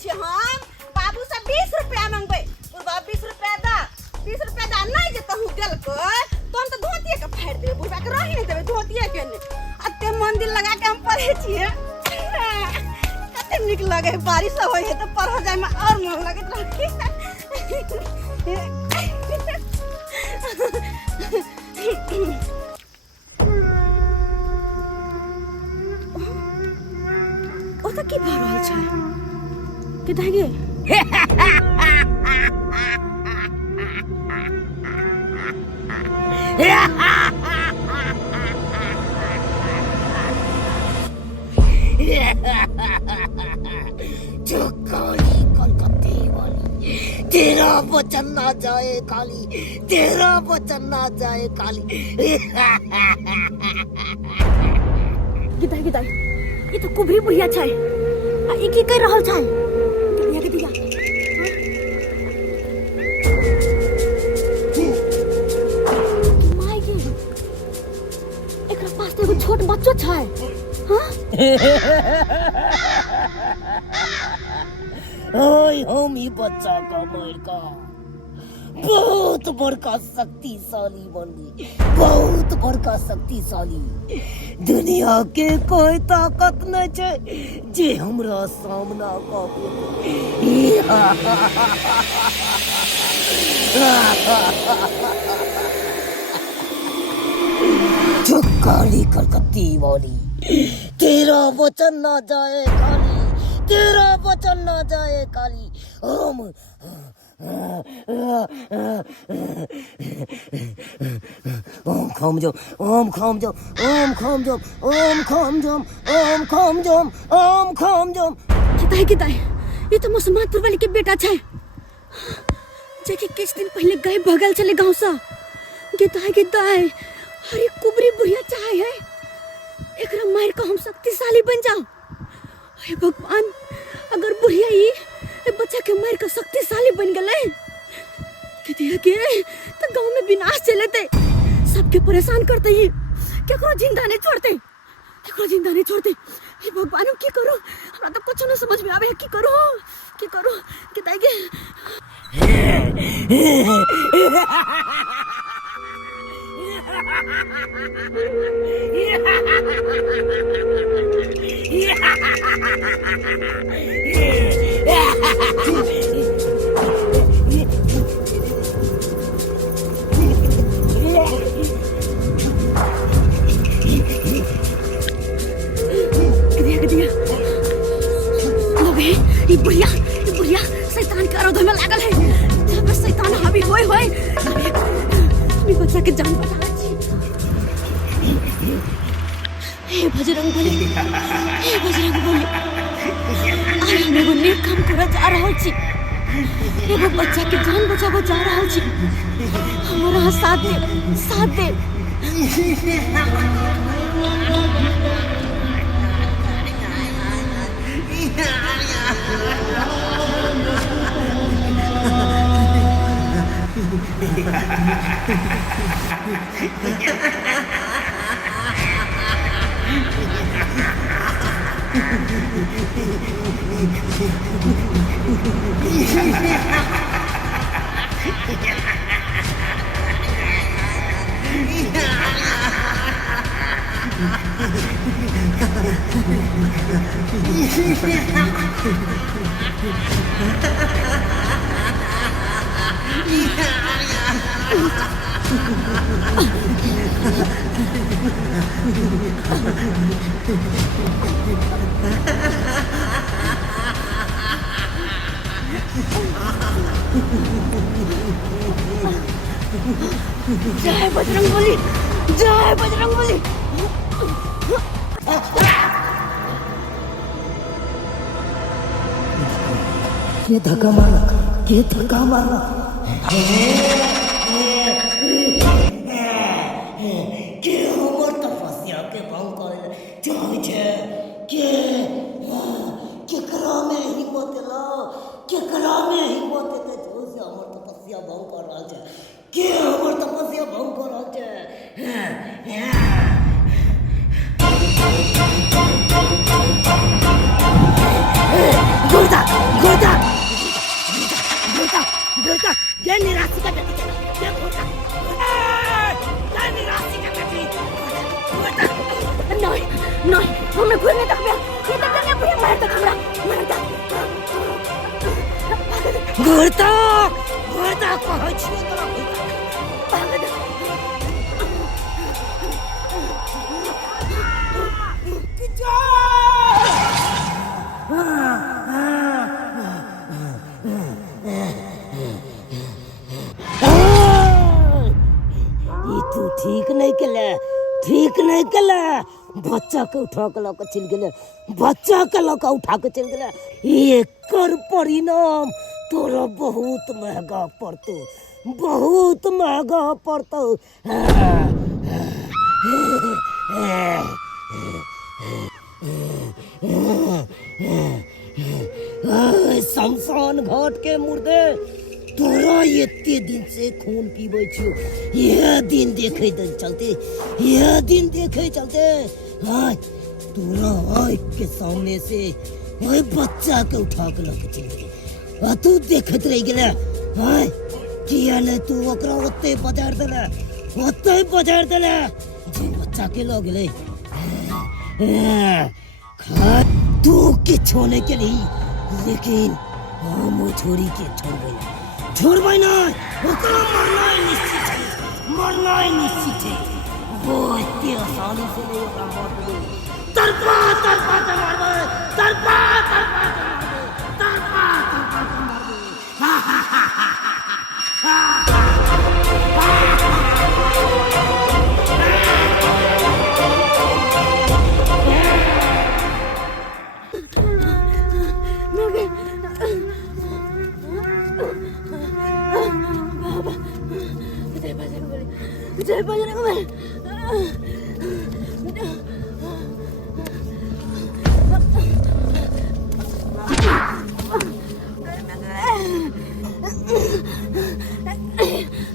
छी हम बाबू से 20 रुपया मांगबे बुढ़वा 20 रुपया दा 20 रुपया दा नहीं जे कहूँ गेल को तो हम तो धोतिए के फाड़ देबे बुढ़वा के रही नहीं देबे धोतिए के ने अते मंदिर लगा के हम पढ़े छिए कते निक लगे बारिश होय है तो पढ़ जाय में और मन लगे ओ तो की भऽ रहल छै के दागे जो काली कलकत्ते वाली तेरा वचन ना जाए काली तेरा वचन ना जाए काली गिदाई ये तो कुबरी बुढ़िया छै आ ई की कर रहल छै गिदिया गिदिया माय गे एकरा पास तो एगो छोट बच्चो छै हां ओए हम ही बच्चा का मार का बहुत बड़का शक्तिशाली बन गई बहुत बड़का शक्तिशाली दुनिया के कोई ताकत न छै जे हमरा सामना कऽ जो काली कलकत्ती वाली तेरा वचन ना जाए काली तेरा वचन ना जाए काली हम ओम खाम जाओ ओम खाम जाओ ओम खाम जाओ ओम खाम जाओ ओम खाम जाओ ओम खाम जाओ किताई ये तो मुसलमानपुर वाली के बेटा छै जेके कुछ दिन पहले गायब भ गेल छले गांव से किताई अरे कुबरी बुढ़िया चाहे है एकरा मार के हम शक्तिशाली बन जाओ हे भगवान अगर बुढ़िया ई बच्चा के मार के शक्तिशाली बन गेले के तो गांव में विनाश चलेते सबके परेशान करते ही केकरो जिंदा नहीं छोड़ते हे भगवान हम की करो हमरा तो कुछ नहीं समझ में आवे की करो किताई के ये बुढ़िया शैतान के आराधना में लागल है जब शैतान हावी होय अपनी बच्चा के जान बचा हे बजरंगबली आज हम एगो नेक काम करे जा रहल छी एगो बच्चा के जान बचाबे जा रहल छी हमरा साथ दे जय बजरंगबली के धक्का मारा के हमर तपस्या के भंग करे चाहे छे केकरा में हिम्मत एते जो से हमर तपस्या भंग कर रहल छे के हमर तपस्या भंग कर रहल छे गुरदा नहीं हमें घूर नहीं तक ये तक नहीं बुढ़िया मार तक हमरा घुरता कहै छियै तोरा तू ठीक नहीं केले बच्चा के उठा के लऽ चल गेले बच्चा के लऽ उठा के चल गेले एकर परिणाम तोरा बहुत महंगा पड़तो शमशान घाट के मुर्दे तोरा एते दिन से खून पीबै छियो यह दिन देखे चलते हाय तोरा आँख के सामने से ओए बच्चा के उठा के लऽ चल गेले आ तू देखत रह गेले हाय किया ने तू ओकरा ओते बजार देले जे बच्चा के लऽ गेले खा तू किछो नहीं केली लेकिन हम छोड़ी के छोड़बै ना ओकरा मरनाइ निश्चित है वो इतनी आसानी से नहीं होगा मौत तरपा मारबै जय बजरंगबली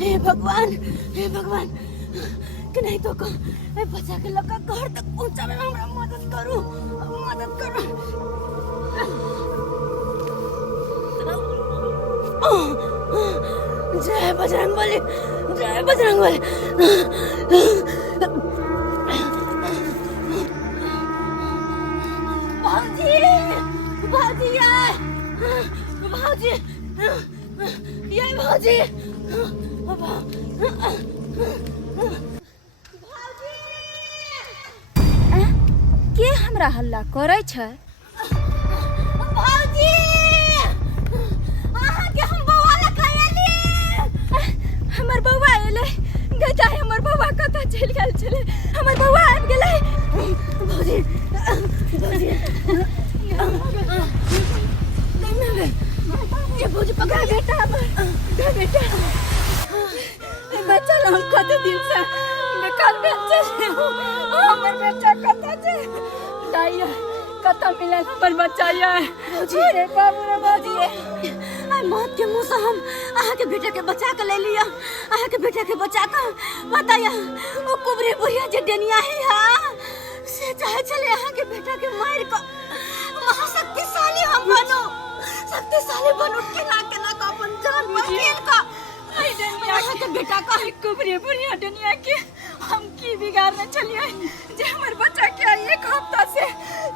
हे भगवान कि नहीं तो बच्चा के लड़का घर तक पहुंचावे में हमरा मदद करू जय बजरंगबली भाजी के हमरा हल्ला करे छै भाजी अहाँ के हम बौआ लखायली हमर बौआ एले गजा हमर बौआ कतऽ चलि गेल छले हमर बौआ आबि गेलै भाजी ये भौजी पकड़ बेटा बच्चा हम कते दिन से बेकार बेचे हमर बेटा कतऽ छै दाइया कतऽ मिलल हमर बच्चा ये भौजी रे बाबू रे भौजी आई मौत के मुंह से हम अहाँ के बेटा के बचा के ले लिया अहाँ के बेटा के बचा के बताया ओ कुबरी बुढ़िया जे डेनिया है से चाहे चले अहाँ के बेटा के मार के महाशक्तिशाली हम बनो शक्तिशाली बनो केना का अपन जान बचेल का आई डेनिया के बेटा का कुबरी बुढ़िया डेनिया के हम की बिगाड़ने चलिए जे हमर बच्चा के एक हफ्ता से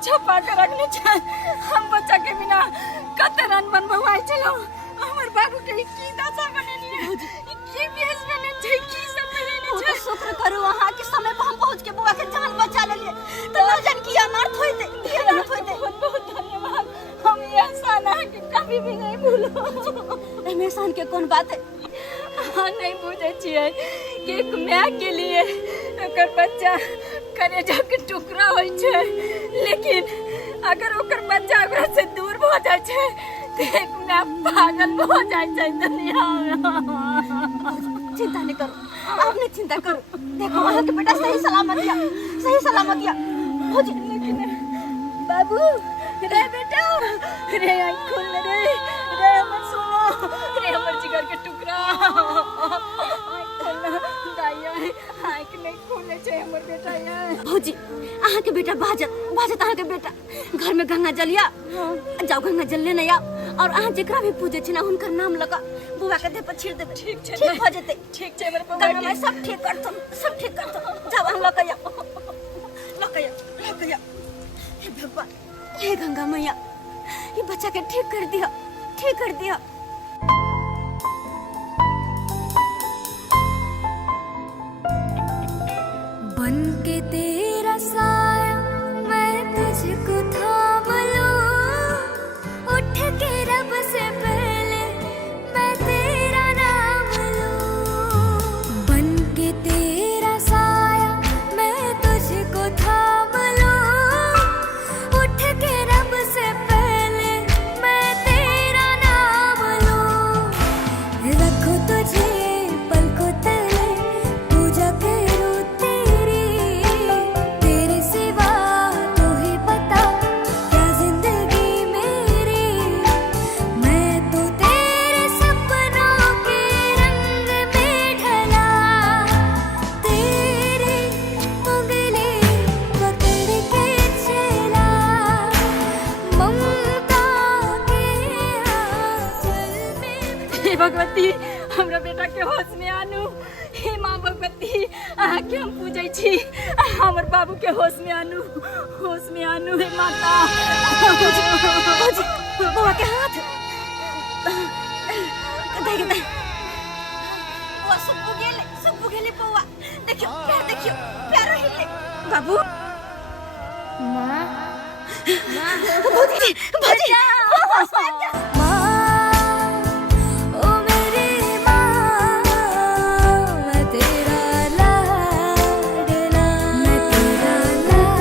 छुपा कर रखने छ हम बच्चा के बिना कते रन बनबवाई चलो हमर बाबू के की दशा बनेनी है की बेस बने छै की सब बनेनी छै शुक्र करू अहाँ के समय पर हम पहुंच के बुआ के जान बचा लेलिए तो न जान की अनर्थ होइते बहुत धन्यवाद हम ये एहसान के कभी भी नहीं भूलो एमे एहसान के कोन बात है अहाँ नहीं बुझे छिए कि एक माय के लिए ओकर बच्चा कलेजा के टुकड़ा होय छै लेकिन अगर ओकर बच्चा ओकरा से दूर भ जाय छै त एक माय पागल भ जाय छै दुनिया में चिंता नहीं करो आप नहीं चिंता करो देखो वहां के बेटा सही सलामत या हो जी लेकिन बाबू रे बेटा रे आँख खोल रे हमर सुनो रे हमर जिगर के टुकड़ा आँख नहीं खोले छै हमर बेटा ये भौजी अहाँ के बेटा बाजत अहाँ के बेटा घर में गंगा जल या जाओ गंगा जल लेने आओ और अहाँ जेकरा भी पूजे छै ना हुनकर नाम लगा बुआ के देह पर छीड़ देबे ठीक भ जेते ठीक छै हमर गंगा माई सब ठीक करथुन जाओ हम लकया बच्चा के ठीक कर दिया, ठीक कर दिया। बन के तेरा साया मैं तुझको थाम लूं, उठ के रब से पहले मैं तेरा नाम लूं। बन के तेरा साया मैं तुझको थाम लूं, उठ के रब से पहले मैं तेरा नाम लूं। रखो तुझे पलकों तले, पूजा करूं तेरी, तेरे सिवा तू ही बता क्या जिंदगी मेरी। मैं तो तेरे सपनों के रंग में ढला, तेरी उंगली पकड़ के चला, ममता के आंचल में। हे भगवती, हमरा बेटा के होश में आनू। हे माँ भगवती, अहाँ के हम पूजै छी, हमर बाबू के होश में आनू, होश में आनू। हे माता, बाबा के हाथ दाई के दाई। वो सुबु गेले बउआ। देखियो पैर हिले। बाबू, माँ भौजी, भौजी, माँ, ओ मेरी माँ, मैं तेरा लाडला, मैं तेरा लाडला।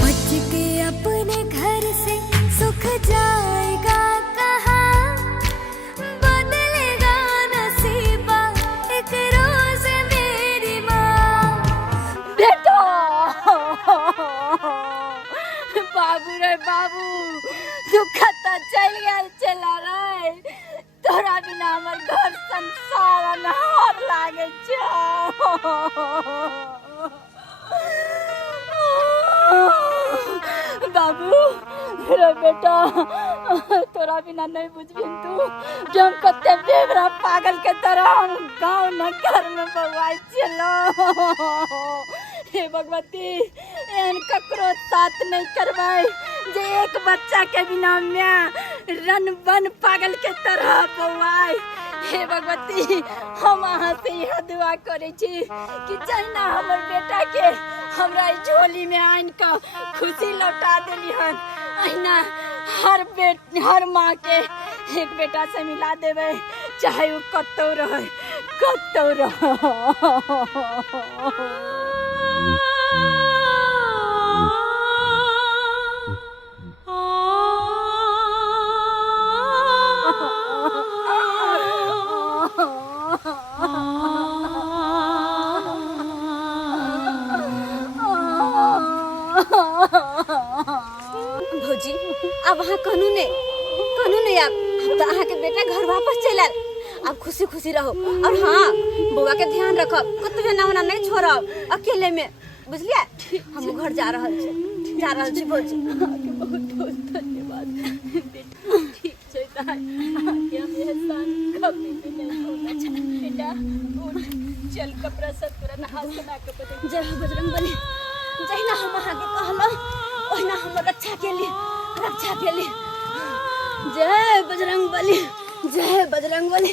बच के अपने घर से सुख जाएगा कहाँ, बदलेगा नसीबा एक रोज मेरी माँ। बेटा, बाबू रे बाबू, दुख तो चल गया चला रे। तोरा बिना हमर घर संसार अनहार लागे छो। बाबू रे बेटा, तोरा बिना नहीं बुझबिन तू कि हम कते बेवरा पागल के तरह हम गाँव नगर में बउआई चलो। हे भगवती, एहन ककरो साथ नहीं करवाई जे एक बच्चा के बिना मैं रन बन पागल के तरह बउआई। हे भगवती, हम अहाँ से यह दुआ करे छी कि जहिना हमर बेटा के हमरा ई झोली में आन के खुशी लौटा देली हन, अहिना हर माँ के एक बेटा से मिला देवे, चाहे वो कतौ रहे, कतौ रहे। भौजी, अब अहाँ कहनू नहीं अब तो अहाँ के बेटा घर वापस चल आल। अब खुशी खुशी रहो, और हाँ, बउआ के ध्यान रखब, कुछ ना होना नहीं छोड़ब अकेले में, बुझलिए। हम घर जा रहल छी भौजी। बहुत बहुत धन्यवाद बेटा, ठीक छै दाई, आगे हम एहसान कभी भी नहीं होगा। अच्छा बेटा, उठ चल, कपड़ा सब पूरा नहा सुना के बदल। जय हो बजरंगबली, जहिना हम अहाँ के कहलो ओहिना हम रक्षा के लिए। जय बजरंगबली, जय बजरंगबली।